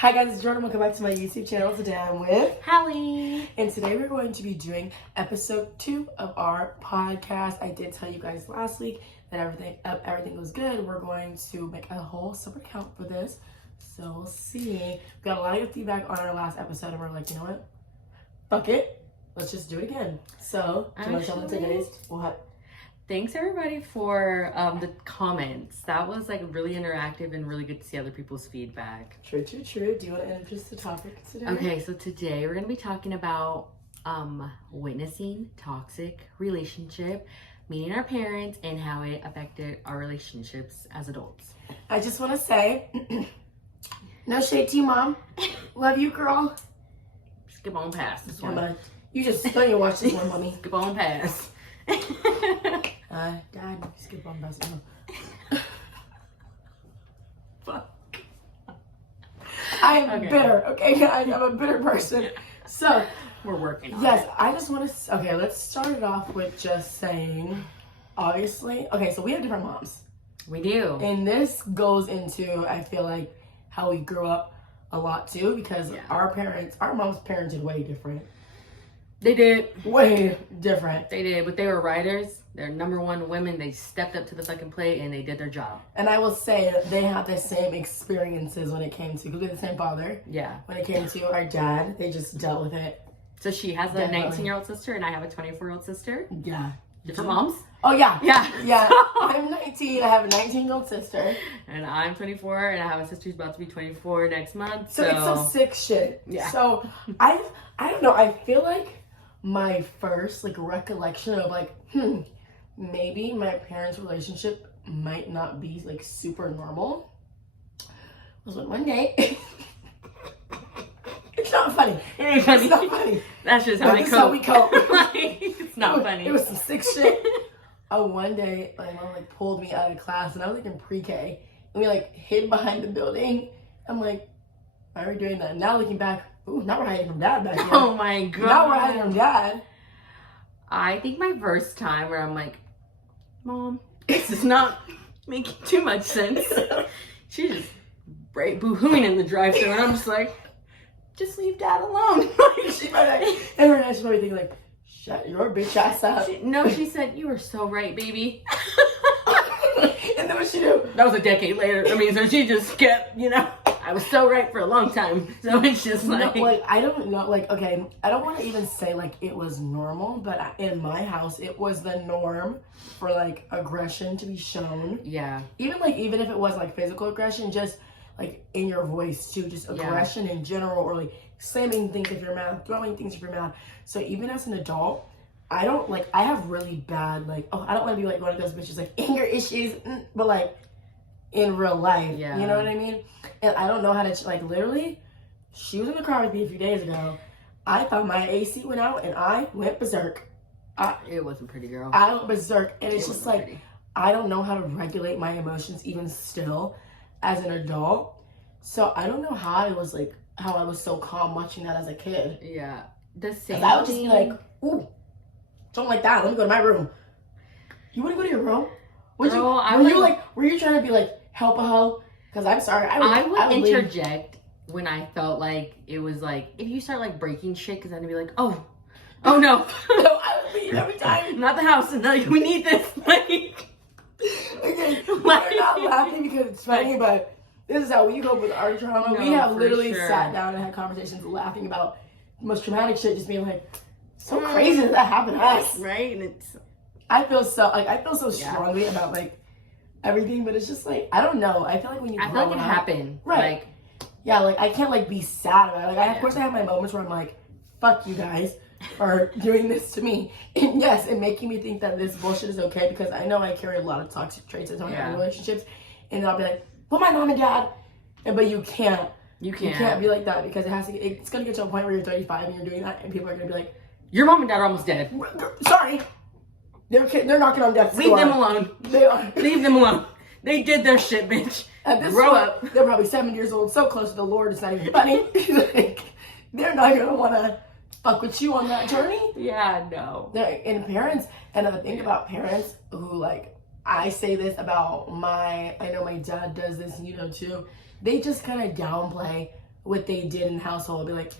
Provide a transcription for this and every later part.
Hi guys, it's Jordan. Welcome back to my YouTube channel. Today I'm with Halle. And today we're going to be doing episode 2 of our podcast. I did tell you guys last week that everything was good. We're going to make a whole separate account for this. So we'll see. We got a lot of good feedback on our last episode and we're like, you know what? Fuck it. Let's just do it again. So, do you want to tell them today's? Thanks everybody for the comments. That was like really interactive and really good to see other people's feedback. True. Do you want to introduce the topic today? Okay, so today we're going to be talking about witnessing toxic relationship, meeting our parents, and how it affected our relationships as adults. I just want to say, no shade to you, Mom. Love you, girl. Skip on past this one. You just don't even watch this one, Mommy. Skip on past. Dad, skip on past. Fuck. I'm bitter, okay, guys? I'm a bitter person. So, we're working on yes, it. I just want to, okay, let's start it off with just saying, obviously, okay, so we have different moms. We do. And this goes into, I feel like, how we grew up a lot too, because our moms parented way different. They did. Way different. They did, but they were writers. They're number one women. They stepped up to the fucking plate and they did their job. And I will say they had the same experiences when it came to, because we had the same father. Yeah. When it came to our dad, they just dealt with it. So she has a 19-year-old sister and I have a 24-year-old sister. Yeah. Different moms? Oh, yeah. Yeah. I'm 19. I have a 19-year-old sister. And I'm 24 and I have a sister who's about to be 24 next month. So it's some sick shit. Yeah. So I don't know. I feel like my first recollection of maybe my parents' relationship might not be super normal was when one day it's not funny. It's not funny. That's just how we cope. It's not funny. It was some sick shit. One day my mom pulled me out of class and I was in pre-K and we hid behind the building. I'm like, why are we doing that? Now looking back, ooh, now we're hiding from Dad back here. Oh my god. Now we're hiding from Dad. I think my first time where I'm like, Mom, this is not making too much sense. She's just boo-hooing in the drive-thru and I'm just like, just leave Dad alone. She's probably thinking shut your bitch ass up. She said, you were so right, baby. And then what she do? That was a decade later. So she just kept, I was so right for a long time. So it's just I don't know, okay, I don't want to even say it was normal, but in my house, it was the norm for aggression to be shown. Yeah. Even if it was physical aggression, just in your voice too, just aggression in general, or slamming things with your mouth, throwing things with your mouth. So even as an adult, I don't I have really bad I don't want to be one of those bitches anger issues, but in real life, you know what I mean? And I don't know how to literally, she was in the car with me a few days ago. I thought my AC went out and I went berserk. It wasn't pretty, girl. I went berserk, and it's just pretty. I don't know how to regulate my emotions even still as an adult. So I don't know how I was so calm watching that as a kid. Yeah. The same. I would just be ooh, something like that. Let me go to my room. You want to go to your room? Were you trying to be help a hoe? Because I'm sorry, I would interject when I felt it was if you start breaking shit, because then I'd be oh no. No, I would leave every time. Not the house. No, we need this. Okay, we're not laughing because it's funny, but this is how we cope with our trauma. No, we have literally sure. sat down and had conversations laughing about the most traumatic shit, just being so crazy that happened to us. Right? And it's... I feel so strongly about everything, but it's just I don't know. I feel when you I feel it happened. Right. I can't be sad about it. Of course I have my moments where I'm fuck you guys for doing this to me. And yes, and making me think that this bullshit is okay, because I know I carry a lot of toxic traits in some of my relationships. And I'll be well, my mom and dad. But you can't. You can't be like that, because it's going to get to a point where you're 35 and you're doing that, and people are going to be your mom and dad are almost dead. Sorry. They're knocking on death's door. Leave them alone. They are. Leave them alone. They did their shit, bitch. At this Grow point, up. They're probably 7 years old, so close to the Lord, it's not even funny. They're not going to want to fuck with you on that journey. Yeah, no. And parents, and the thing about parents who, I say this about I know my dad does this, and too. They just kind of downplay what they did in the household. Be like,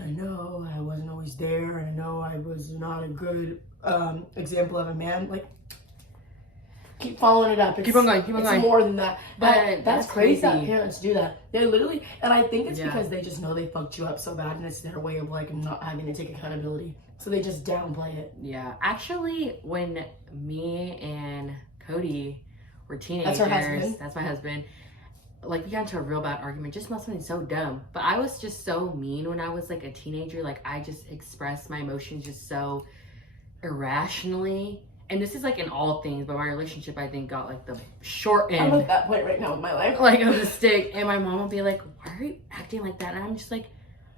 I know I wasn't always there, and I know I was not a good example of a man. Like, keep following it up. Keep on going. It's more than that. But that's crazy that crazy. parents do that. They literally, and I think it's because they just know they fucked you up so bad, and it's their way of like not having to take accountability. So they just downplay it. Yeah. Actually, when me and Cody were teenagers, That's her husband. That's my husband. Like, we got into a real bad argument just about something so dumb. But I was just so mean when I was like a teenager. Like, I just expressed my emotions just so irrationally. And this is like in all things, but my relationship, I think, got like the short end. I'm at that point right now in my life. Like, of the stick. And my mom would be like, why are you acting like that? And I'm just like,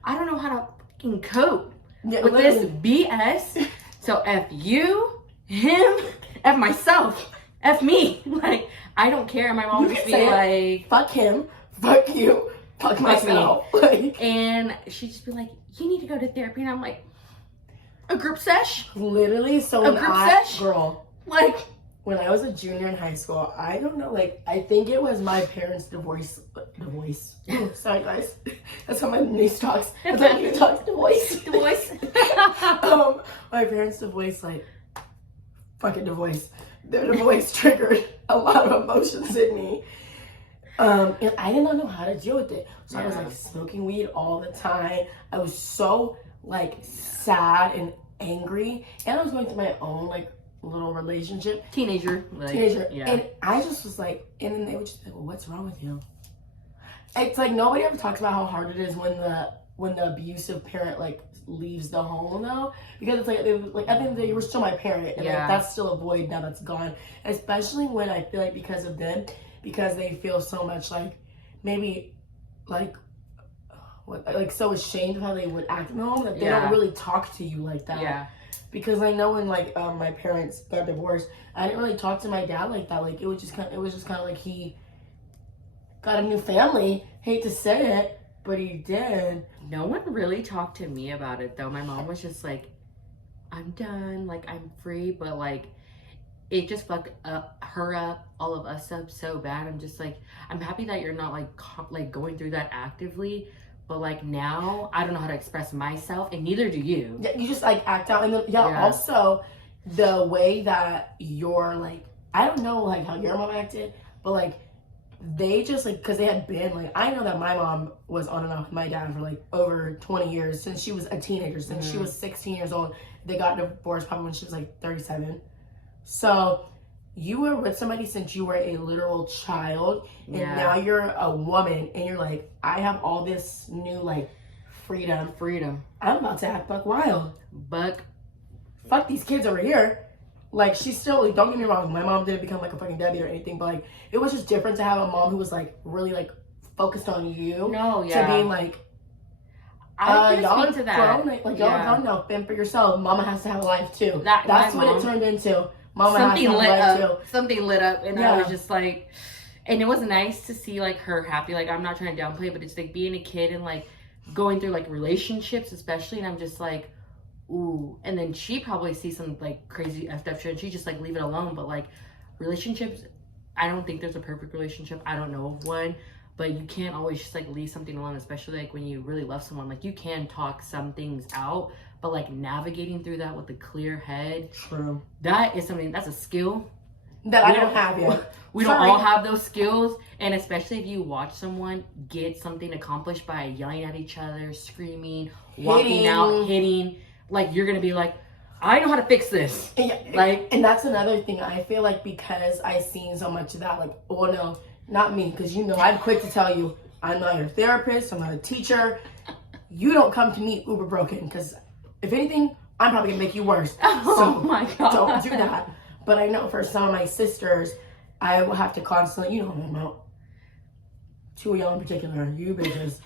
I don't know how to fucking cope with this BS. So F you, him, F myself, F me. Like, I don't care. My mom would just be like, fuck him, fuck you, fuck myself. Like, and she'd just be like, you need to go to therapy. And I'm like, a group sesh? literally, so A when group I, sesh? girl, Like, when I was a junior in high school, I don't know, like, I think it was my parents' divorce. Sorry, guys. That's how my niece talks. That's how you talk, divorce. My parents' divorce, like, fucking divorce. Their divorce triggered a lot of emotions in me. And I did not know how to deal with it. So I was, like, smoking weed all the time. I was so, like, sad and angry. And I was going through my own, like, little relationship. teenager. Yeah. And I just was like, and then they would just be like, well, what's wrong with you? It's like nobody ever talks about how hard it is when the abusive parent like leaves the home though, because it's like at the end of the day you were still my parent, and like, that's still a void now that's gone. Especially when I feel like because of them, because they feel so much like maybe like so ashamed of how they would act in the home that they don't really talk to you like that. Yeah. Because I know when like my parents got divorced, I didn't really talk to my dad like that. Like it was just kind of like he got a new family. Hate to say it, but he did. No one really talked to me about it though. My mom was just like, I'm done, like I'm free, but like it just fucked her up, all of us up so bad. I'm just like, I'm happy that you're not like going through that actively. But like now, I don't know how to express myself, and neither do you. Yeah, you just like act out, and then also the way that you're like, I don't know like how your mom acted, but like they just like, because they had been like, I know that my mom was on and off with my dad for like over 20 years since she was a teenager, since she was 16 years old. They got divorced probably when she was like 37. So you were with somebody since you were a literal child, and now you're a woman, and you're like, I have all this new like freedom. I'm about to act buck wild. Fuck these kids over here. Like, she's still like, don't get me wrong, my mom didn't become like a fucking Debbie or anything, but like it was just different to have a mom who was like really like focused on you. To being like, y'all are grown, like y'all are grown now, fend for yourself. Mama has to have a life too. That's what it turned into. Mama something lit up, and I was just like, and it was nice to see like her happy. Like, I'm not trying to downplay it, but it's like being a kid and like going through like relationships especially, and I'm just like, ooh. And then she probably sees some like crazy effed up shit and she just like leave it alone. But like relationships, I don't think there's a perfect relationship. I don't know of one, but you can't always just like leave something alone, especially like when you really love someone. Like, you can talk some things out, but like navigating through that with a clear head, that is something, that's a skill that I don't have yet. We don't all have those skills, and especially if you watch someone get something accomplished by yelling at each other, screaming, walking out, hitting, like you're gonna be like, I know how to fix this. And that's another thing. I feel like because I seen so much of that, like, oh no, not me, because you know I'm quick to tell you, I'm not your therapist, I'm not a teacher. You don't come to me uber broken, because if anything, I'm probably gonna make you worse. Oh my God. Don't do that. But I know for some of my sisters, I will have to constantly, you know what I'm about. Two of y'all in particular, you bitches.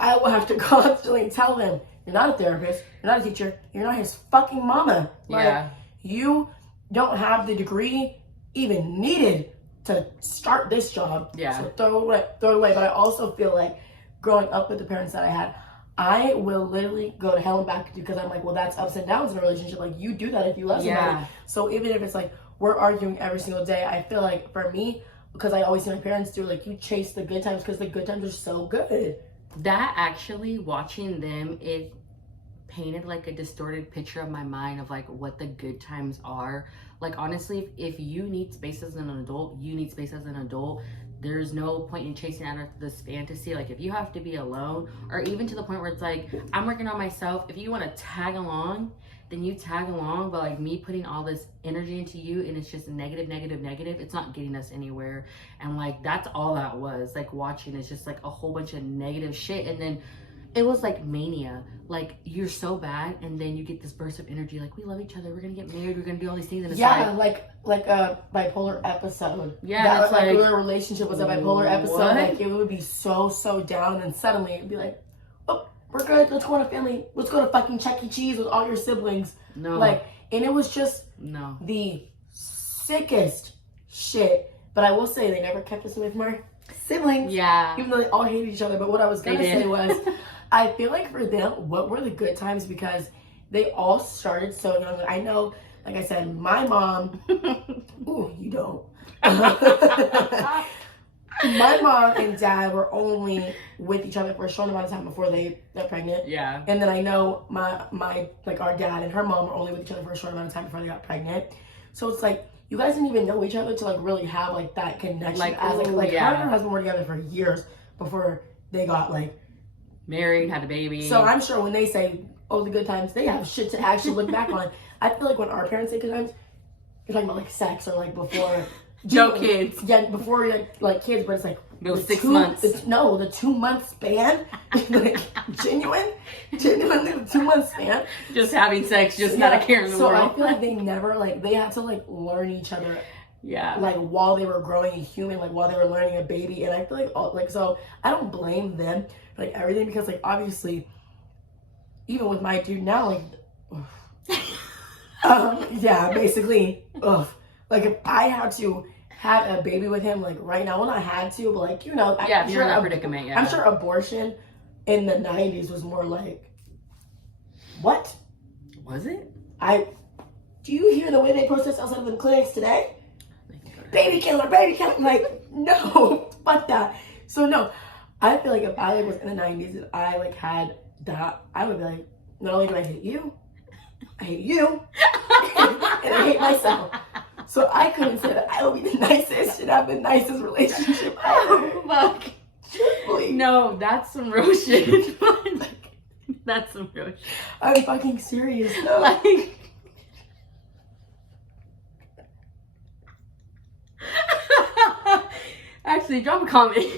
I will have to constantly tell them, you're not a therapist, you're not a teacher, you're not his fucking mama. Like, you don't have the degree even needed to start this job. So throw it away. But I also feel like growing up with the parents that I had, I will literally go to hell and back because I'm like, well, that's ups and downs in a relationship. Like, you do that if you love somebody. So even if it's like we're arguing every single day, I feel like for me, because I always see my parents do, like, you chase the good times because the good times are so good. that actually, watching them, it painted like a distorted picture of my mind of like what the good times are. Like, honestly, if you need space as an adult, you need space as an adult. There's no point in chasing after this fantasy. Like, if you have to be alone, or even to the point where it's like, I'm working on myself, if you want to tag along, then you tag along. But like, me putting all this energy into you and it's just negative, it's not getting us anywhere. And like, that's all that was. Like, watching is just like a whole bunch of negative shit. And then it was like mania. Like, you're so bad, and then you get this burst of energy. Like, we love each other. We're gonna get married. We're gonna do all these things. And it's like a bipolar episode. Yeah, that that's like your relationship was a bipolar episode. What? Like, it would be so down, and suddenly it'd be like, oh, we're good. Let's go on a family. Let's go to fucking Chuck E. Cheese with all your siblings. No. Like, and it was just the sickest shit. But I will say, they never kept us away from our siblings. Yeah. Even though they all hated each other. But what I was gonna say was, I feel like for them, what were the good times? Because they all started so young. I know, like I said, my mom. Ooh, you don't. My mom and dad were only with each other for a short amount of time before they got pregnant. Yeah. And then I know my like our dad and her mom were only with each other for a short amount of time before they got pregnant. So it's like, you guys didn't even know each other to like really have like that connection. Like, as her and her husband were together for years before they got like married, had a baby. So I'm sure when they say, oh, the good times, they have shit to actually look back on. I feel like when our parents say good times, you're talking about like sex or like before. No kids. Yeah, before like kids, but it's like those 6 months. The 2 month span. Like, genuinely the 2 month span. Just having sex, just not a care in the world. So I feel like they never, like, they had to like learn each other. Yeah. Like, while they were growing a human, like while they were learning a baby. And I feel like, so I don't blame them for like everything, because like obviously, even with my dude now, like, yeah, basically, like if I had to have a baby with him, like right now, well, not had to, but like, you know, yeah, you're in that predicament. Yeah, I'm sure abortion in the 90s was more like, what was it? Do you hear the way they protest outside of the clinics today? Baby killer, baby killer. Like, no, fuck that. So no, I feel like if I was in the 90s and I like had that, I would be like, not only do I hate you, I hate you, and I hate myself. So I couldn't say that I would be the nicest and have the nicest relationship ever. Fuck. Truthfully. No, that's some real shit. That's some real shit. I'm fucking serious though. Like, actually, drop a comment.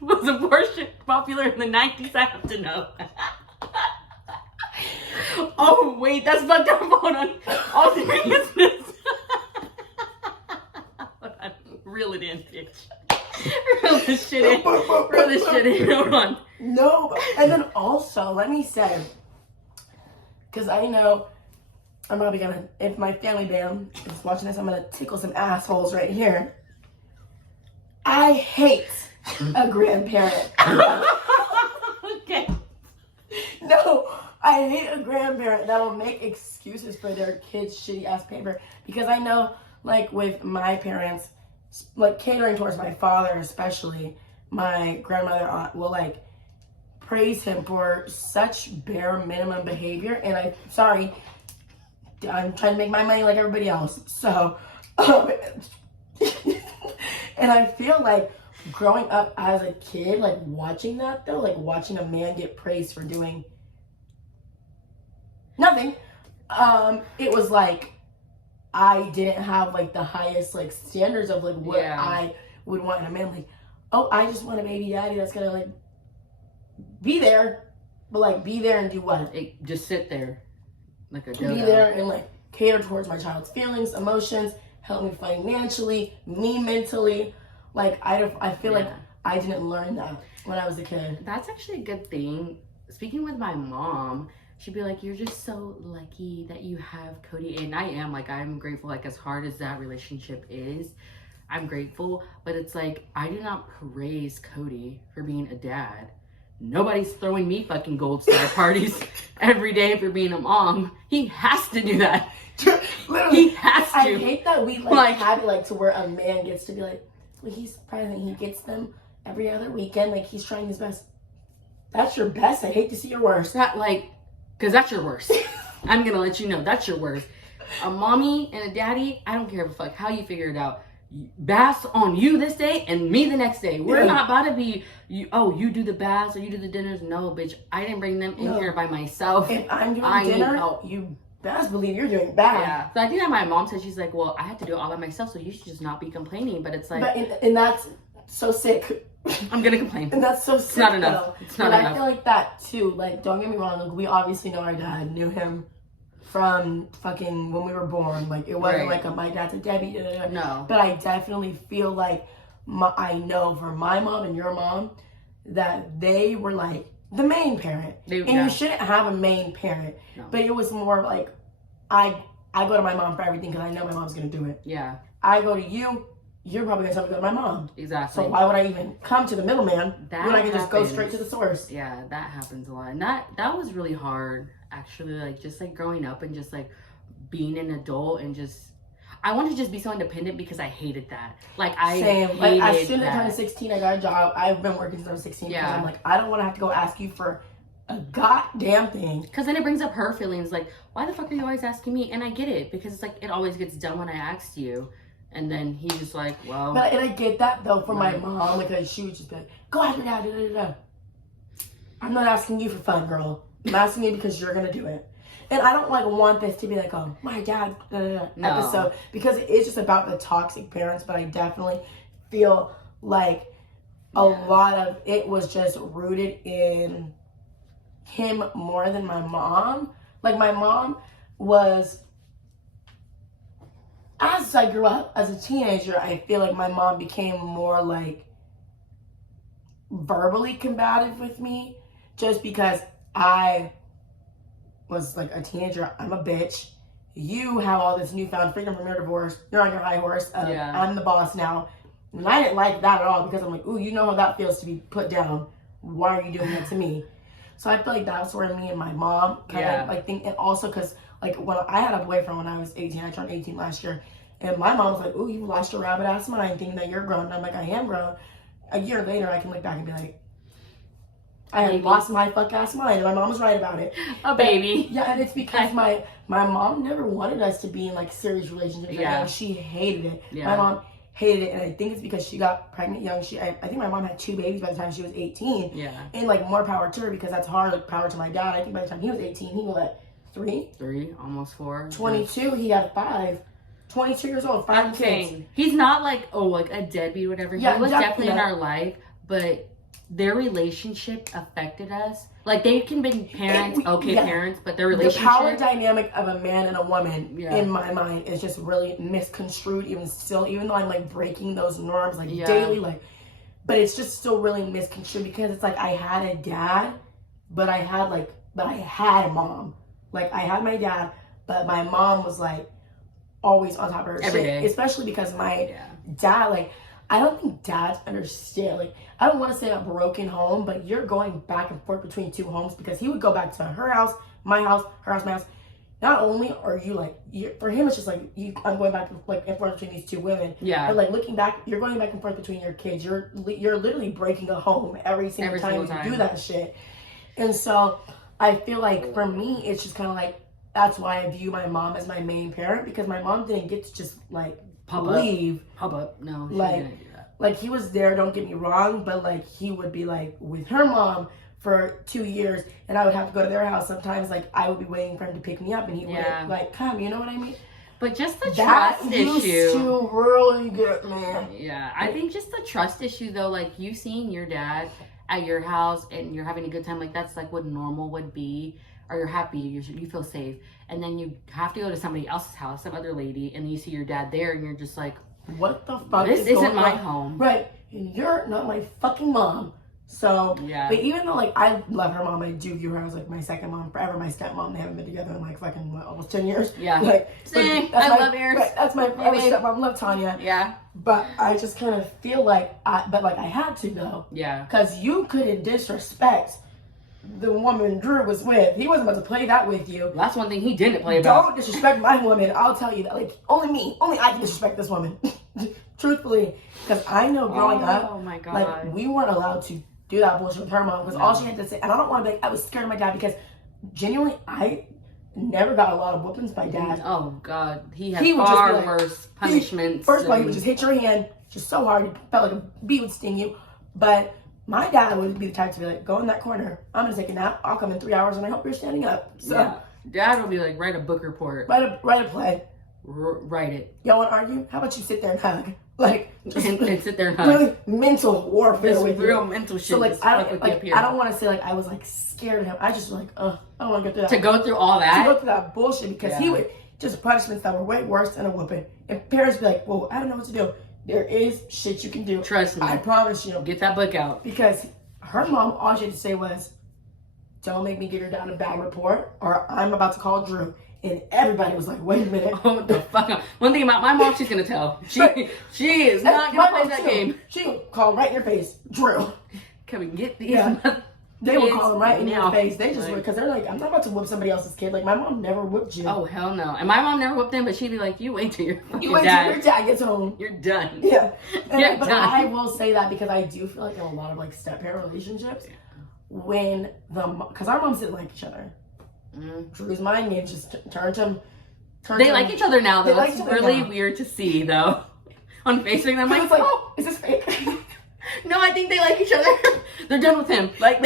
Was abortion popular in the 90s? I have to know. Oh, wait, that's fucked up. Hold on. All seriousness. Hold on. Reel it in, bitch. Reel this shit in. Reel this shit in. Hold on. No, and then also, let me say, because I know I'm probably gonna, if my family band is watching this, I'm gonna tickle some assholes right here. I hate a grandparent. Okay. No, I hate a grandparent that'll make excuses for their kids' shitty ass paper. Because I know, like with my parents, like catering towards my father especially, my grandmother aunt will like praise him for such bare minimum behavior. And I'm sorry, I'm trying to make my money like everybody else. So, and I feel like growing up as a kid, like watching that though, like watching a man get praised for doing nothing, it was like I didn't have like the highest like standards of like what I would want in a man. Like, oh, I just want a baby daddy that's gonna like be there, but like be there and do what? Just sit there like a dodo. Be there and like cater towards my child's feelings, emotions, help me financially, me mentally. Like I feel like I didn't learn that when I was a kid. That's actually a good thing. Speaking with my mom, she'd be like, you're just so lucky that you have Cody. And I am, like, I'm grateful, like, as hard as that relationship is, I'm grateful. But it's like, I do not praise Cody for being a dad. Nobody's throwing me fucking gold star parties every day for being a mom. He has to do that. Literally, he has to. I hate that we like have it like to where a man gets to be like, well, he's present. He gets them every other weekend. Like, he's trying his best. That's your best. I hate to see your worst. That like, because that's your worst. I'm gonna let you know that's your worst. A mommy and a daddy, I don't care fuck how you figure it out. Baths on you this day and me the next day. We're not about to be you do the baths or you do the dinners. No, bitch, I didn't bring them in here by myself. If I'm doing dinner, you best believe you're doing bad. Yeah. So I think that my mom said, she's like, well, I had to do it all by myself, so you should just not be complaining. But it's like, and that's so sick. I'm gonna complain. And that's so sick. It's not enough. It's not enough. I feel like that too. Like, don't get me wrong. Like, we obviously know our dad, knew him from fucking when we were born. Like, it wasn't like my dad's a Debbie. No. But I definitely feel like I know for my mom and your mom that they were like the main parent. You shouldn't have a main parent. No. But it was more like I go to my mom for everything because I know my mom's gonna do it. Yeah. I go to you. You're probably gonna tell me to go to my mom. Exactly. So why would I even come to the middleman when I can just go straight to the source? Yeah, that happens a lot, and that was really hard actually. Like just like growing up and just like being an adult and just I wanted to just be so independent because I hated that. Like I hated like as soon as I turned 16, I got a job. I've been working since I was 16 because I'm like I don't want to have to go ask you for a goddamn thing. Because then it brings up her feelings. Like why the fuck are you always asking me? And I get it because it's like it always gets done when I asked you. And then he's just like, well. But and I get that though from my mom because she would just be like, go ask your dad. Da, da, da. I'm not asking you for fun, girl. I'm asking you because you're gonna do it. And I don't like want this to be like, oh, my dad episode because it's just about the toxic parents. But I definitely feel like a lot of it was just rooted in him more than my mom. Like my mom was. As I grew up, as a teenager, I feel like my mom became more like verbally combative with me just because I was like a teenager. I'm a bitch. You have all this newfound freedom from your divorce. You're on your high horse. I'm the boss now. And I didn't like that at all because I'm like, ooh, you know how that feels to be put down. Why are you doing that to me? So I feel like that's where me and my mom kind of like think, and also because like when I had a boyfriend when I was 18, I turned 18 last year, and my mom was like, "Ooh, you lost your rabbit ass mind, thinking that you're grown." And I'm like, "I am grown." A year later, I can look back and be like, "I had lost my fuck ass mind," and my mom was right about it. Baby. Yeah, and it's because my mom never wanted us to be in like serious relationships. Yeah, she hated it. Yeah. My mom hated it, and I think it's because she got pregnant young. I think my mom had 2 babies by the time she was 18. Yeah, and like more power to her because that's hard. Like, power to my dad. I think by the time he was 18, he was at 3, almost 4. 22, he had 5. 22 years old, 5 kids. He's not like a deadbeat or whatever. Yeah, he was definitely in our life, but their relationship affected us. Like they can be parents, parents, but their relationship. The power dynamic of a man and a woman, in my mind, is just really misconstrued. Even though I'm like breaking those norms daily, but it's just still really misconstrued because it's like I had a dad, but I had a mom. Like I had my dad, but my mom was like always on top of her every shit. day. Especially because my dad, I don't think dads understand. I don't want to say a broken home, but you're going back and forth between 2 homes because he would go back to her house, my house, her house, my house. Not only are you for him, it's just I'm going back and forth between these 2 women. Yeah. But looking back, you're going back and forth between your kids. You're literally breaking a home every single time you do that shit. And so I feel like for me, it's just kind of that's why I view my mom as my main parent because my mom didn't get to just leave. Pop up. No, she didn't do that. He was there, don't get me wrong, but he would be with her mom for 2 years and I would have to go to their house. Sometimes I would be waiting for him to pick me up and he would come, you know what I mean? But just the trust issue. That used to really get me. Yeah, I think just the trust issue though, you seeing your dad at your house and you're having a good time, that's what normal would be. Or you're happy, you feel safe, and then you have to go to somebody else's house, some other lady, and you see your dad there, and you're just like, what the fuck? This isn't my home, right? And you're not my fucking mom. So yeah. But even though I love her mom, I do view her as my second mom forever. My stepmom, they haven't been together in fucking almost 10 years. Yeah. I love Eris. Right, that's my stepmom. Love Tanya. Yeah. But I just kind of feel I had to though. Yeah. Because you couldn't disrespect the woman Drew was with. He wasn't about to play that with you. That's one thing he didn't play about. Don't disrespect my woman. I'll tell you that. Only I can disrespect this woman. Truthfully. Because I know growing up, oh my God. we weren't allowed to do that bullshit with her mom because all she had to say, and I don't want to be like, I was scared of my dad because genuinely, I never got a lot of whoopings by dad. Oh, God. He had far worse punishments. First of all, he would just hit your hand just so hard, it felt like a bee would sting you. But my dad would be the type to be like, go in that corner. I'm going to take a nap. I'll come in 3 hours and I hope you're standing up. So, yeah. Dad would be like, write a book report. Write a play. Write it. Y'all want to argue? How about you sit there and hug? Like, just and sit there and hug. Really mental warfare with real you. mental shit. So, like, I don't want to say, like, I was, like, scared of him. I just, like, I don't want to go through that. To go through all that? To go through that bullshit because he would just punishments that were way worse than a whooping. And parents be like, well, I don't know what to do. There is shit you can do. Trust me. I promise you. Get that book out. Because her mom, all she had to say was, don't make me give her down a bad report or I'm about to call Drew. And everybody was like, wait a minute. Oh, the fuck. One thing about my mom, she's going to tell. She is not going to play that game. She will call right in your face, Drew. Can we get these? Yeah. They will call them right in your face. They just, like, because they're like, I'm not about to whoop somebody else's kid. Like, my mom never whooped you. Oh, hell no. And my mom never whooped him, but she'd be like, you wait till your fucking You wait till your dad gets home. You're done. Yeah. You're but done. I will say that because I do feel like in a lot of, like, step-parent relationships, when because our moms didn't like each other. Drew's mind games just turned him. They like each other now, though. It's really weird to see, though. On Facebook, I'm like, oh, is this fake? No, I think they like each other. They're done with him. Like,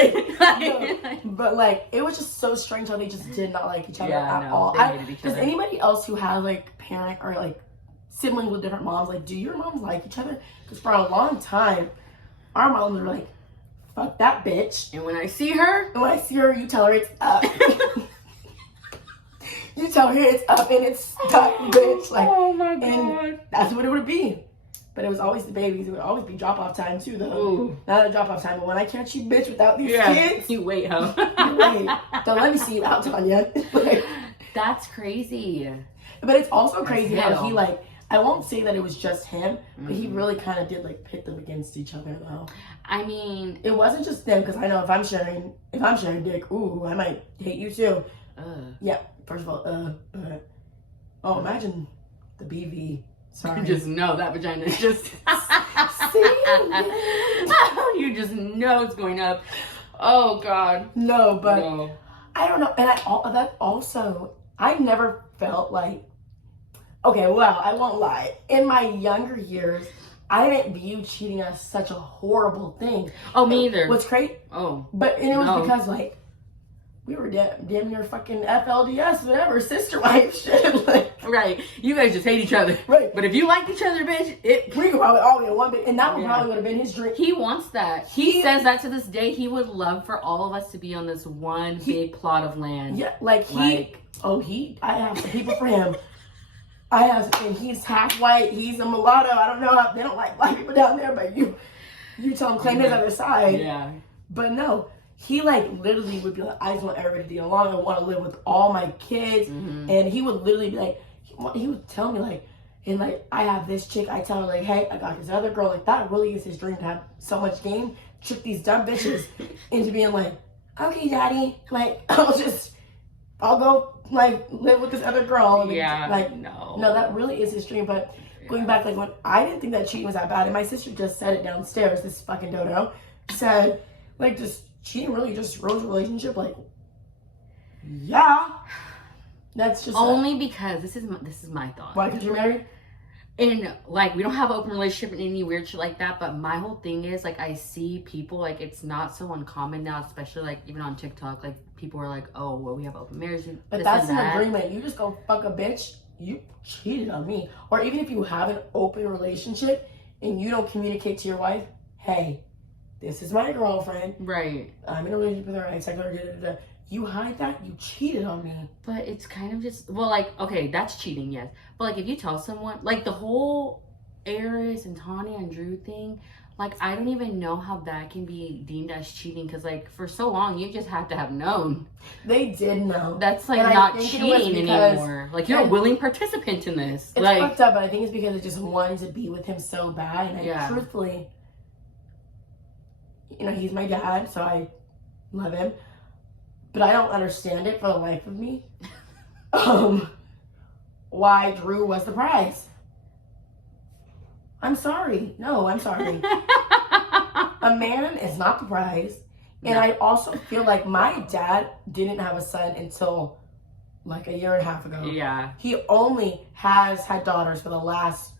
but like, it was just so strange how they just did not like each other at all. They hated each does other. anybody else who has like parent or like siblings with different moms, like, do your moms like each other? Because for a long time, our moms were like, fuck that bitch. And when I see her, you tell her it's up. You tell her it's up and it's stuck, bitch. Like, oh my God. And that's what it would be. But it was always the babies. It would always be drop-off time, too, though. Ooh. Not a drop-off time, but when I catch you, bitch, without these kids. You wait, huh? You wait. Don't let me see you out, Tanya. Like, that's crazy. But it's also crazy how he, like, I won't say that it was just him, but he really kind of did, like, pit them against each other, though. I mean, it wasn't just them, because I know if I'm sharing dick, ooh, I might hate you, too. Yeah, first of all, but, oh, imagine the BV. Sorry. You just know that vagina is just... You just know it's going up. Oh, God. No, but I don't know. And I never felt like... Okay, well, I won't lie. In my younger years, I didn't view cheating as such a horrible thing. Oh, me either. What's great? Oh. But it was because, like, we were damn near fucking FLDS, whatever, sister wife shit. Like, right. You guys just hate each other. Right. But if you liked each other, bitch, we could probably all be in one bit. And that one probably would have been his dream. He wants that. He says that to this day. He would love for all of us to be on this one big plot of land. Yeah, I have some people for him. And he's half white. He's a mulatto. I don't know. They don't like black people down there, but you tell him claim his other side. Yeah. But no. He, like, literally would be like, I just want everybody to get along. I want to live with all my kids. Mm-hmm. And he would literally be like, he would tell me, like, and, like, I have this chick. I tell her, like, hey, I got this other girl. Like, that really is his dream to have so much game. Trick these dumb bitches into being like, okay, daddy. Like, I'll go, like, live with this other girl. And no, that really is his dream. But going back, like, when I didn't think that cheating was that bad. And my sister just said it downstairs, this fucking dodo, said, like, just, cheating really just ruins a relationship? Like, yeah. That's just only because this is my thought. Why? Because you're married? And, like, we don't have an open relationship and any weird shit like that, but my whole thing is, like, I see people, like, it's not so uncommon now, especially, like, even on TikTok, like, people are like, oh, well, we have open marriage. But that's an agreement. You just go fuck a bitch, you cheated on me. Or even if you have an open relationship and you don't communicate to your wife, hey, this is my girlfriend. Right. I'm in a relationship with her. I text her. You hide that, you cheated on me. But it's kind of just, well, like, okay, that's cheating, yes. But, like, if you tell someone, like, the whole Airiyah and Tanya and Drew thing, like, I don't even know how that can be deemed as cheating. Because, like, for so long, you just have to have known. They did know. That's, like, not cheating anymore. Like, you're a willing participant in this. It's like, fucked up, but I think it's because it just wanted to be with him so bad. And truthfully, you know, he's my dad, so I love him. But I don't understand it for the life of me. Why Drew was the prize. I'm sorry. No, I'm sorry. a man is not the prize. And I also feel like my dad didn't have a son until like a year and a half ago. Yeah. He only has had daughters for the last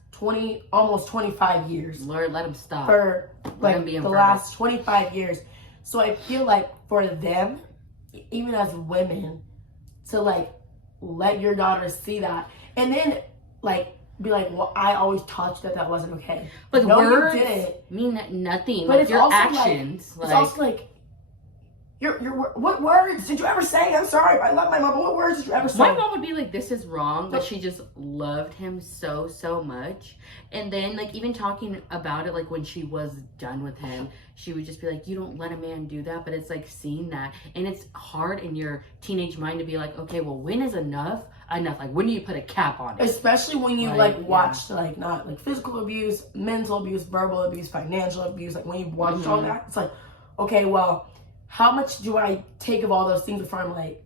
almost 25 years. Lord, let him stop. For like the last 25 years. So I feel like for them, even as women, to like let your daughters see that. And then like be like, well, I always taught you that wasn't okay. But no, words you didn't. Mean nothing. But like it's your also actions. It's also like, what words did you ever say? I'm sorry, I love my mom, but what words did you ever say? My mom would be like, this is wrong, but she just loved him so much. And then like even talking about it, like when she was done with him, she would just be like, you don't let a man do that. But it's like seeing that, and it's hard in your teenage mind to be like, okay, well, when is enough? Like, when do you put a cap on it? Especially when you like watch like not like physical abuse, mental abuse, verbal abuse, financial abuse. Like when you watch all that, it's like, okay, well, how much do I take of all those things before I'm like,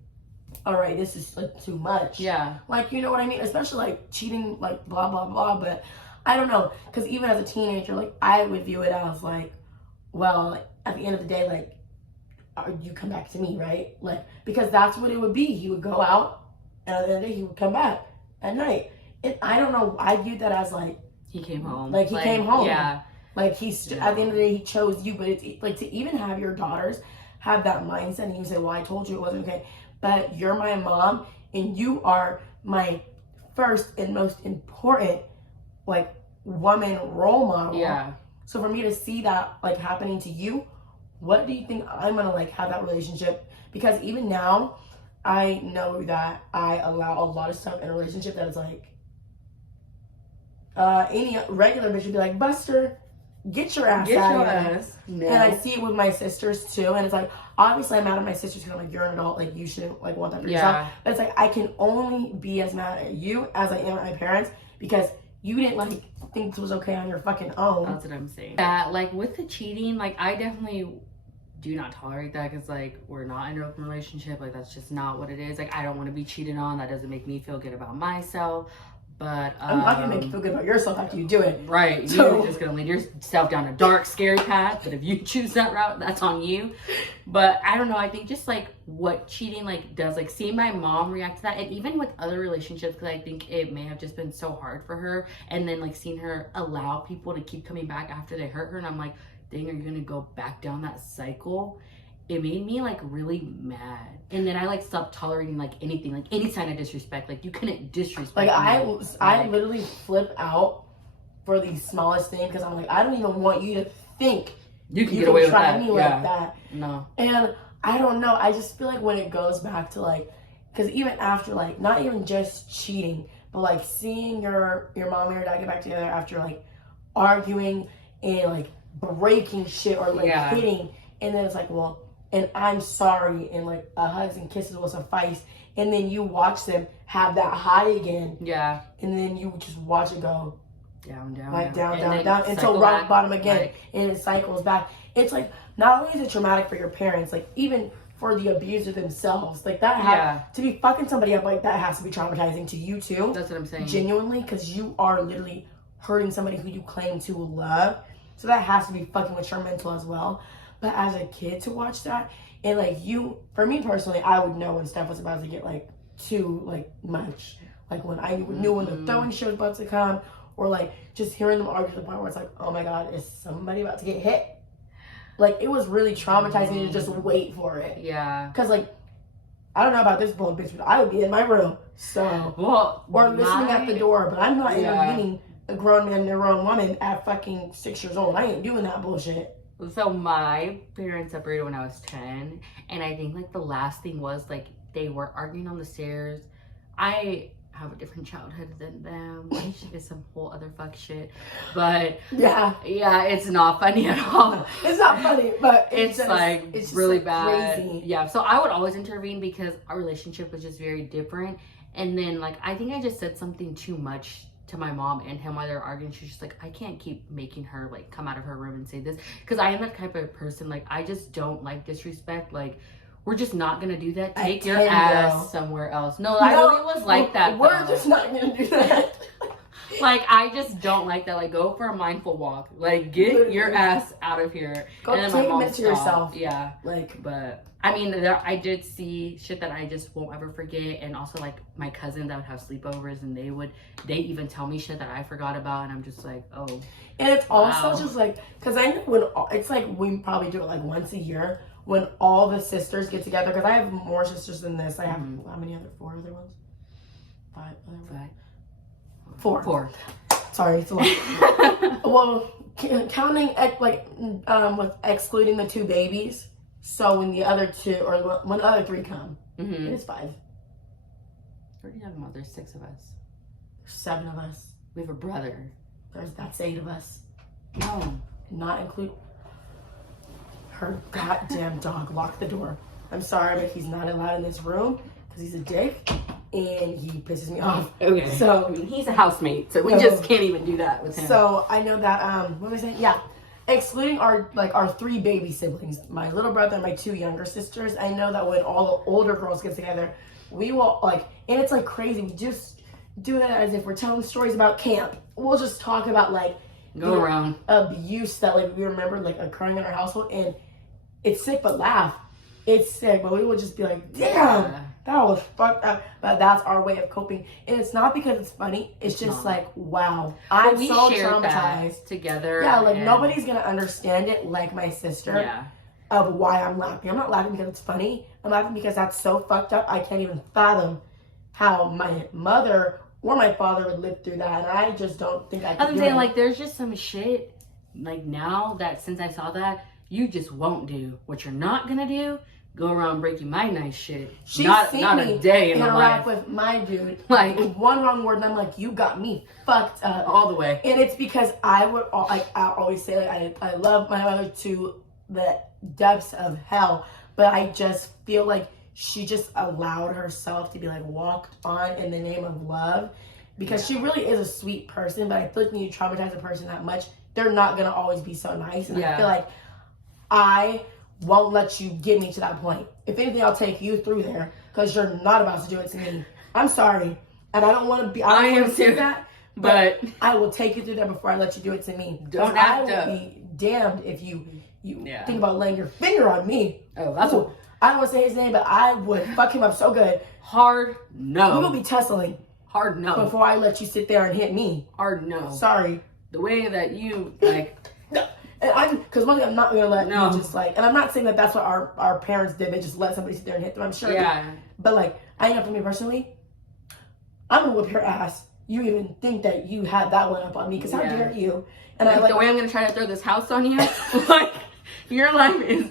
all right, this is like too much. Yeah. Like, you know what I mean? Especially like cheating, like blah, blah, blah. But I don't know. Because even as a teenager, like I would view it as like, well, like, at the end of the day, like, you come back to me, right? Like, because that's what it would be. He would go out and at the end of the day, he would come back at night. And I don't know. I viewed that as like, he came home. Like, he came home. Yeah. Like, at the end of the day, he chose you. But it's like to even have your daughters have that mindset and you say, well, I told you it wasn't okay, but you're my mom and you are my first and most important like woman role model. Yeah. So for me to see that like happening to you, what do you think I'm gonna like have that relationship? Because even now I know that I allow a lot of stuff in a relationship that is like any regular bitch would be like, Buster, get your ass out of here. No. And I see it with my sisters too. And it's like, obviously I'm mad at my sisters because I'm like, you're an adult. Like, you shouldn't like want that for yourself. But it's like, I can only be as mad at you as I am at my parents because you didn't like think this was okay on your fucking own. That's what I'm saying. That like with the cheating, like I definitely do not tolerate that because like we're not in an open relationship. Like that's just not what it is. Like I don't want to be cheated on. That doesn't make me feel good about myself. But I'm not gonna make you feel good about yourself after you do it. Right. So, you're just gonna lead yourself down a dark, scary path. But if you choose that route, that's on you. But I don't know. I think just like what cheating like does, like seeing my mom react to that, and even with other relationships, because I think it may have just been so hard for her. And then like seeing her allow people to keep coming back after they hurt her, and I'm like, dang, are you gonna go back down that cycle? It made me like really mad. And then I like stopped tolerating like anything, like any sign of disrespect. Like you couldn't disrespect like me. I literally flip out for the smallest thing because I'm like, I don't even want you to think you can get away with that. Me like that. No. And I don't know. I just feel like when it goes back to like, because even after like not even just cheating, but like seeing your mom and your dad get back together after like arguing and like breaking shit or like hitting, and then it's like, well, and I'm sorry, and like a hugs and kisses will suffice, and then you watch them have that high again, and then you just watch it go down until rock bottom again, and it cycles back. It's like not only is it traumatic for your parents, like even for the abuser themselves, like that to be fucking somebody up like that has to be traumatizing to you too. That's what I'm saying. Genuinely, because you are literally hurting somebody who you claim to love, so that has to be fucking with your mental as well. But as a kid to watch that, and like for me personally, I would know when stuff was about to get like too like much. Like when I knew when the throwing shit was about to come, or like just hearing them argue to the point where it's like, oh my God, is somebody about to get hit? Like it was really traumatizing to just wait for it. Yeah. Cause like, I don't know about this bold bitch, but I would be in my room. So, or listening at the door, but I'm not intervening a grown man and a grown woman at fucking 6 years old. I ain't doing that bullshit. So my parents separated when I was 10, and I think like the last thing was like they were arguing on the stairs. I have a different childhood than them. Like it's some whole other fuck shit. But yeah, it's not funny at all. It's not funny, but it's really like bad. Crazy. Yeah, so I would always intervene because our relationship was just very different. And then like I think I just said something too much to my mom and him while they're arguing. She's just like, I can't keep making her like come out of her room and say this, because I am that type of person. Like I just don't like disrespect. Like we're just not gonna do that. Take your ass somewhere else. No, I really was like that. We're just not gonna do that. Like, I just don't like that. Like, go for a mindful walk. Like, get your ass out of here. Go and then take my a mom minute to stopped. yourself. Yeah. Like, but I mean, I did see shit that I just won't ever forget. And also, like, my cousins that would have sleepovers, and they even tell me shit that I forgot about, and I'm just like, oh. And it's also just like, because I know when it's like we probably do it like once a year when all the sisters get together. Because I have more sisters than this. I have how many other 4 other ones? 5 other ones? 4. Sorry, it's a lot. Well, counting with excluding the 2 babies. So when the other 2 or when the other 3 come, it is 5. Where do you have them? There's 6 of us. 7 of us. We have a brother. That's 8 of us. No, not include her goddamn dog. Lock the door. I'm sorry, but he's not allowed in this room because he's a dick and he pisses me off. Okay. So I mean, he's a housemate, so we just can't even do that with him. So I know that what was I saying? Yeah. Excluding our 3 baby siblings, my little brother and my 2 younger sisters, I know that when all the older girls get together, we will and it's like crazy. We just do that as if we're telling stories about camp. We'll just talk about go around abuse that we remember occurring in our household, and it's sick but laugh. It's sick, but we would just be like, damn, that was fucked up. But that's our way of coping, and it's not because it's funny. It's just wow, I'm so traumatized together. Yeah, nobody's gonna understand it like my sister. Yeah. Of why I'm laughing. I'm not laughing because it's funny. I'm laughing because that's so fucked up. I can't even fathom how my mother or my father would live through that, and I just don't think I could. I'm saying, there's just some shit, now that since I saw that, you just won't do. What you're not gonna do, go around breaking my nice shit. She's not seen not me a day in my interact life. with my dude. Like, one wrong word, and I'm like, you got me fucked up. All the way. And it's because I always say, I love my mother to the depths of hell, but I just feel like she just allowed herself to be walked on in the name of love. Because she really is a sweet person, but I feel like when you traumatize a person that much, they're not going to always be so nice. And I feel like I won't let you get me to that point. If anything, I'll take you through there because you're not about to do it to me. I'm sorry. And I don't want to be, I don't want to say that, but I will take you through there before I let you do it to me. Don't I will be damned if you think about laying your finger on me. Oh, that's what. I don't want to say his name, but I would fuck him up so good. Hard no. We will be tussling. Hard no. Before I let you sit there and hit me. Hard no. Sorry. The way that you No. And because one thing I'm not gonna let you just and I'm not saying that that's what our parents did. They just let somebody sit there and hit them. I'm sure. Yeah. But I know for me personally, I'm gonna whip your ass. You even think that you had that one up on me? Because how dare you? And the way I'm gonna try to throw this house on you, your life is.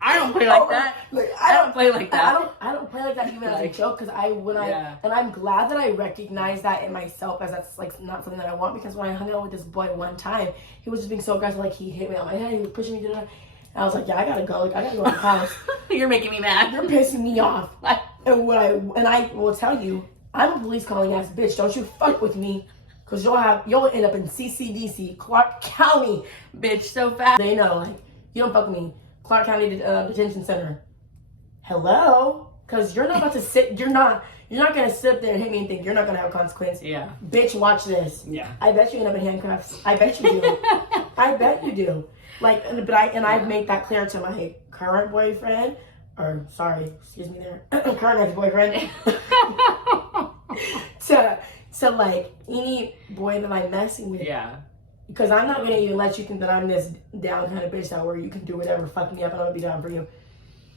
I don't play like that. I don't play like that. I don't play like that even as a joke because and I'm glad that I recognize that in myself as that's not something that I want, because when I hung out with this boy one time, he was just being so aggressive. He hit me on my head, he was pushing me, and I was like, yeah, I gotta go. I gotta go to the house. You're making me mad. You're pissing me off. And I will tell you, I'm a police calling ass bitch. Don't you fuck with me, because you'll end up in CCDC, Clark County, bitch, so fast. They know you don't fuck with me. Clark County Detention Center. Hello? Because you're not about to sit, you're not going to sit there and hit me and think you're not going to have a consequence. Yeah. Bitch, watch this. Yeah. I bet you end up in handcuffs. I bet you do. I bet you do. I've made that clear to my current boyfriend, or sorry, excuse me there, current ex-boyfriend, to any boy that I'm messing with. Yeah. Because I'm not going to even let you think that I'm this down kind of bitch that where you can do whatever, fuck me up, and I'm going to be down for you.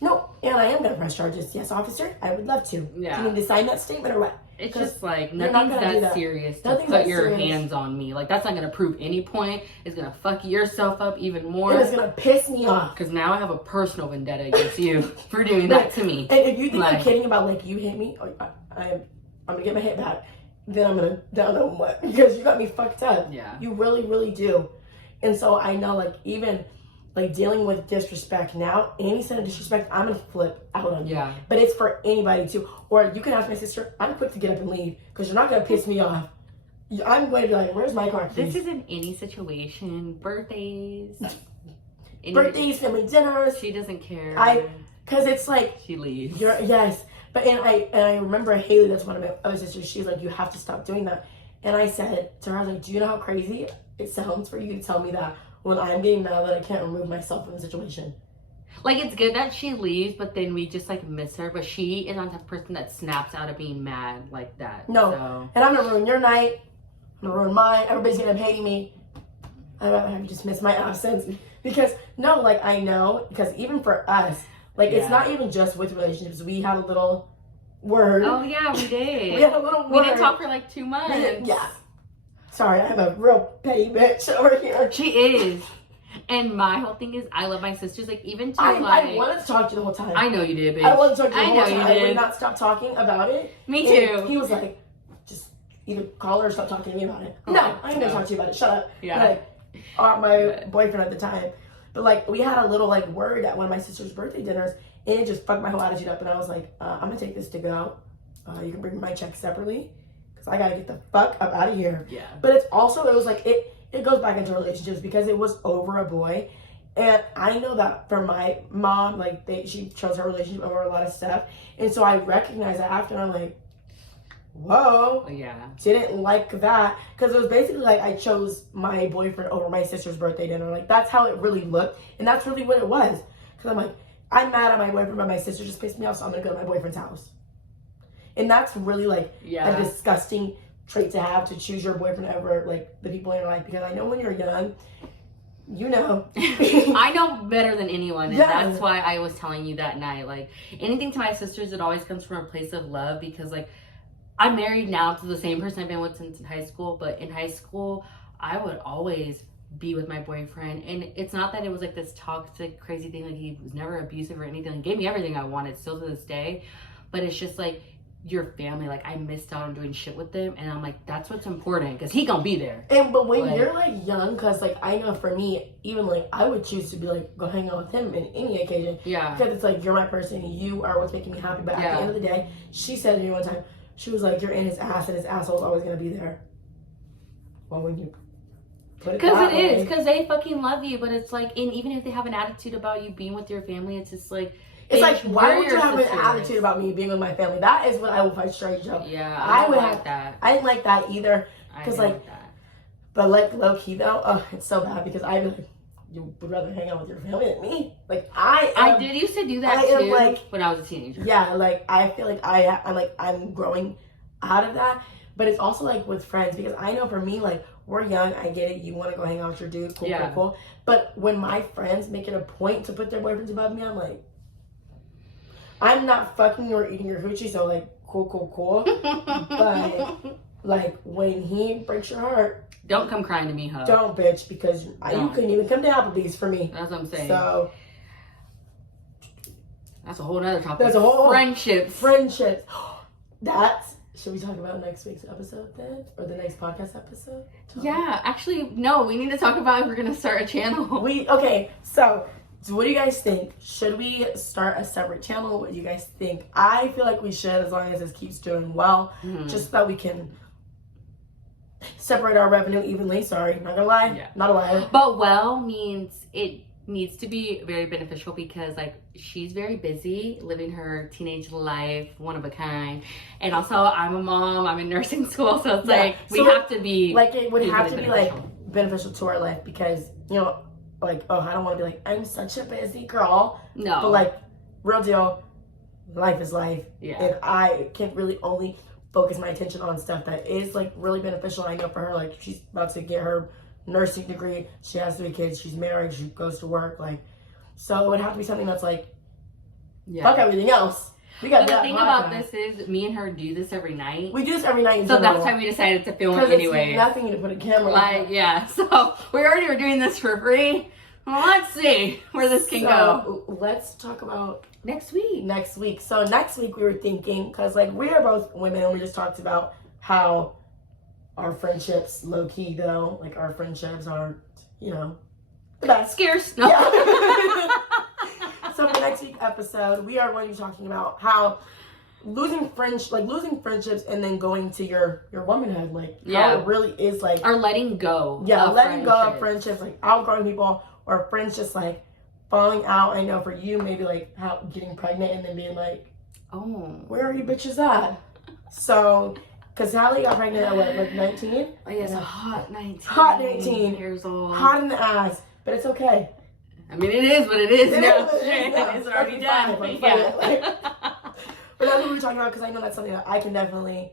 No, and I am going to press charges. Yes, officer, I would love to. Yeah. Do you need to sign that statement or what? It's just nothing's that serious to put your hands on me. That's not going to prove any point. It's going to fuck yourself up even more. And it's going to piss me off. Because now I have a personal vendetta against you for doing that to me. And if you think I'm kidding about you hit me, I'm going to get my hit back. Then I'm gonna don't know what, because you got me fucked up. Yeah. You really, really do. And so I know even dealing with disrespect now, any kind of disrespect, I'm gonna flip out on you. Yeah. But it's for anybody too. Or you can ask my sister, I'm quick to get up and leave because you're not gonna piss me off. I'm going to be where's my car keys? This isn't any situation. Birthdays. Birthdays, family dinners. She doesn't care. Because it's she leaves. Yes. But and I remember Halle, that's one of my other sisters, she's like, you have to stop doing that. And I said to her, I was like, do you know how crazy it sounds for you to tell me that when I'm getting mad that I can't remove myself from the situation? Like, it's good that she leaves, but then we just, like, miss her. But she is not the person that snaps out of being mad like that. No. So. And I'm going to ruin your night. I'm going to ruin mine. Everybody's going to end up hating me. I'd rather have you just miss my absence. Because, no, like, I know. Because even for us, like, it's not even just with relationships. We had a little word. Oh, yeah, we did. We had a little word. We didn't talk for, like, 2 months. Yeah. Sorry, I'm a real petty bitch over here. She is. And my whole thing is, I love my sisters, like, even to, I wanted to talk to you the whole time. I know you did, bitch. I wanted to talk to you the whole I know time. you did. I would not stop talking about it. Me too. And he was like, just either call her or stop talking to me about it. No, I'm going to talk to you about it. Shut up. Yeah. Like, my boyfriend at the time. But, like, we had a little, like, word at one of my sister's birthday dinners, and it just fucked my whole attitude up. And I was like, I'm going to take this to go. You can bring my check separately, because I got to get the fuck up out of here. Yeah. But it's also, it was like, it goes back into relationships because it was over a boy. And I know that for my mom, like, she chose her relationship over a lot of stuff. And so I recognize that after, and I'm like, whoa. Yeah. Didn't like that. Because it was basically like I chose my boyfriend over my sister's birthday dinner. Like, that's how it really looked. And that's really what it was. Because I'm like, I'm mad at my boyfriend, but my sister just pissed me off, so I'm going to go to my boyfriend's house. And that's really, like, a disgusting trait to have, to choose your boyfriend over, like, the people in your life. Because I know when you're young, you know. I know better than anyone, and Yeah. that's why I was telling you that night. Like, anything to my sisters, it always comes from a place of love, because, like, I'm married now to the same person I've been with since high school, but in high school, I would always be with my boyfriend, and it's not that it was, like, this toxic, crazy thing. Like, he was never abusive or anything. He gave me everything I wanted, still to this day, but it's just, like, your family. Like, I missed out on doing shit with them, and I'm like, that's what's important, because he gonna be there. But when you're, like, young, because, like, I know for me, even, like, I would choose to be, like, go hang out with him in any occasion. Yeah. Because it's like, you're my person, you are what's making me happy. But at the end of the day, she said to me one time, she was like, you're in his ass, and his asshole's always gonna be there. Well, when you put it that way. Because it is, because they fucking love you, but it's like, and even if they have an attitude about you being with your family, it's just like, it's like, why would you have an attitude about me being with my family? That is what I would fight straight, Joe. Yeah, I would like have that. I didn't like that either. Because, like, like that. But, like, low key though, oh, it's so bad, because I like, you would rather hang out with your family than me. Like, I did used to do that too, like, when I was a teenager. Yeah, like, I feel like I'm growing out of that. But it's also, like, with friends, because I know for me, like, we're young, I get it, you want to go hang out with your dude, cool. But when my friends make it a point to put their boyfriends above me, I'm like, I'm not fucking you or eating your hoochie, so, like, cool. But, like, when he breaks your heart, don't come crying to me, huh? Don't, bitch, because you couldn't even come to Applebee's for me. That's what I'm saying. So that's a whole other topic. That's a whole friendships. Should we talk about next week's episode then? Or the next podcast episode? Yeah, actually, no, we need to talk about if we're going to start a channel. Okay, so what do you guys think? Should we start a separate channel? What do you guys think? I feel like we should, as long as this keeps doing well. Just so that we can separate our revenue evenly. Sorry, not gonna lie. Yeah. Not a liar. But well means it needs to be very beneficial, because, like, she's very busy living her teenage life, one of a kind, and also I'm a mom, I'm in nursing school, so it's like we have to be, like, it would have to be like beneficial to our life, because, you know, like, oh, I don't want to be like, I'm such a busy girl. No, but, like, real deal, life is life. And I can really only focus my attention on stuff that is, like, really beneficial. I know for her, like, she's about to get her nursing degree, she has 3 kids, she's married, she goes to work, like, so it would have to be something that's like, fuck everything else. We got the thing about this is, me and her do this every night. We do this every night in so general. That's why we decided to film it anyway. It's nothing to put a camera on. Like, yeah, so we already were doing this for free. Well, let's see where this can go. Let's talk about next week. So next week we were thinking, because, like, we are both women, and we just talked about how our friendships, low key though, like, our friendships aren't, you know, the best. Scarce. No. Yeah. So for next week's episode, we are going to be talking about how losing friendships and then going to your womanhood, like, how it really is, like, or letting go. Yeah, letting go of friendships, like, outgrowing people, or friends just, like, falling out. I know for you, maybe, like, how getting pregnant and then being like, oh, where are you bitches at? So Because Halle got pregnant at what, like 19? Oh, yes, a hot 19. Hot 19 years old. Hot in the ass. But it's okay. I mean, it is what it is now. It's already done. But that's what we were talking about, because I know that's something that I can definitely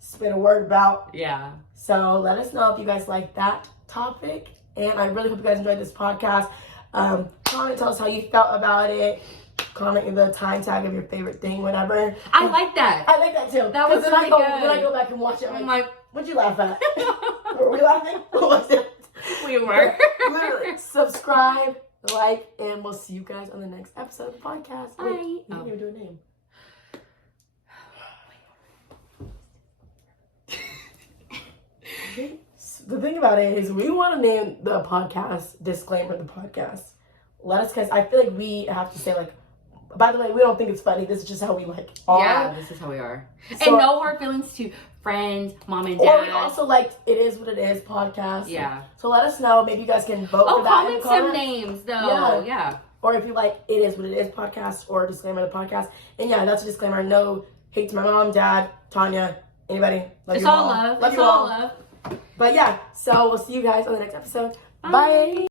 spit a word about. Yeah. So let us know if you guys like that topic. And I really hope you guys enjoyed this podcast. Comment, tell us how you felt about it. Comment in the time tag of your favorite thing, whatever. I like that. I like that too. That was then really good. Then I go back and watch it. I'm like, what'd you laugh at? Were we laughing? What was it? We were. Literally. Subscribe, like, and we'll see you guys on the next episode of the podcast. Bye. Wait, you didn't even do a name. The thing about it is, we want to name the podcast Disclaimer the Podcast. Let us, because I feel like we have to say, like, by the way, we don't think it's funny. This is just how we like are. Yeah, this is how we are. So, and no hard feelings to friends, mom and dad. Or we also like It Is What It Is podcast. Yeah. So let us know. Maybe you guys can vote for that in the comment some comments. names though. Yeah. Or if you like It Is What It Is podcast or Disclaimer the Podcast. And yeah, that's a disclaimer. No hate to my mom, dad, Tanya, anybody. Love It's you all love. Love It's you all love. But yeah, so we'll see you guys on the next episode. Bye.